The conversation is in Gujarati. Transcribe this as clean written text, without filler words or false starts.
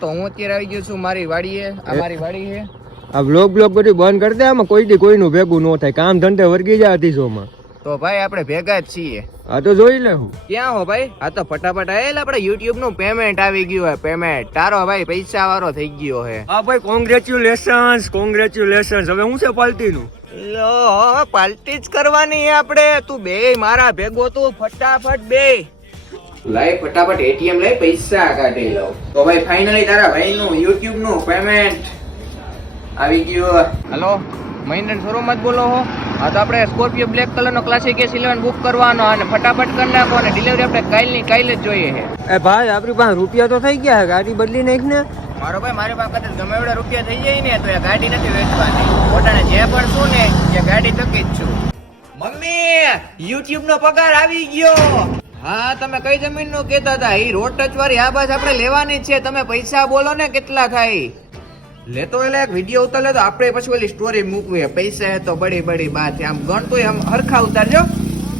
તો હું અત્યારે આવી ગયો છું મારી વાડીએ. આ મારી વાડી છે. આ બ્લોગ બધું બંધ કરી દે. આમાં કોઈ દી કોઈનું ભેગું ન થાય. કામ ધંધે વર્ગી જાય અતીસોમાં. તો ભાઈ આપણે ભેગા જ છીએ. આ તો જોઈ લે હું ક્યાં હો ભાઈ? આ તો ફટાફટ આયેલ આપણે YouTube નું પેમેન્ટ આવી ગયું હે. પેમેન્ટ તારો ભાઈ પૈસા વાળો થઈ ગયો હે. હા ભાઈ, કોંગ્રેચ્યુલેશન્સ. હવે હું છે પાલટીનું લો પાર્ટી જ કરવાની હે આપણે. તું બે મારા ભેગો તું ફટાફટ બે લાઈ ફટાફટ એટીએમ લઈ પૈસા કાઢી લઉં. તો ભાઈ ફાઇનલી તારા ભાઈનું YouTube નું પેમેન્ટ આવી ગયું. હેલો, મહિન્દ્રા શોરૂમ જ બોલો હો? હા તો આપણે સ્કોર્પિયો બ્લેક કલર નો ક્લાસિક S11 બુક કરવાનો અને ફટાફટ કરી નાખો અને ડિલિવરી આપણે કાલે જ જોઈએ છે. એ ભાઈ, આપણી પાસે રૂપિયા તો થઈ ગયા. ગાડી બદલી નાખ ને. મારો ભાઈ, મારી પાસે ગમે એવડા રૂપિયા થઈ જાય ને તો એ ગાડી નથી વેચવાની. પોતાને જે પણ છું ને એ ગાડી થકી જ છું. મમ્મી, YouTube નો પગાર આવી ગયો. હા, તમે કઈ જમીન નું કેતા હતા? એ રોડ ટચ વાળી આ બસ આપણે લેવાની જ છે. તમે પૈસા બોલો ને કેટલા થાય. લેતો એટલે એક વિડીયો ઉતાર લેતો આપણે પછી ઓલી સ્ટોરી મૂકવી. પૈસા હે તો બડી બડી બાત. આમ ગણતો આમ હરખા ઉતારજો.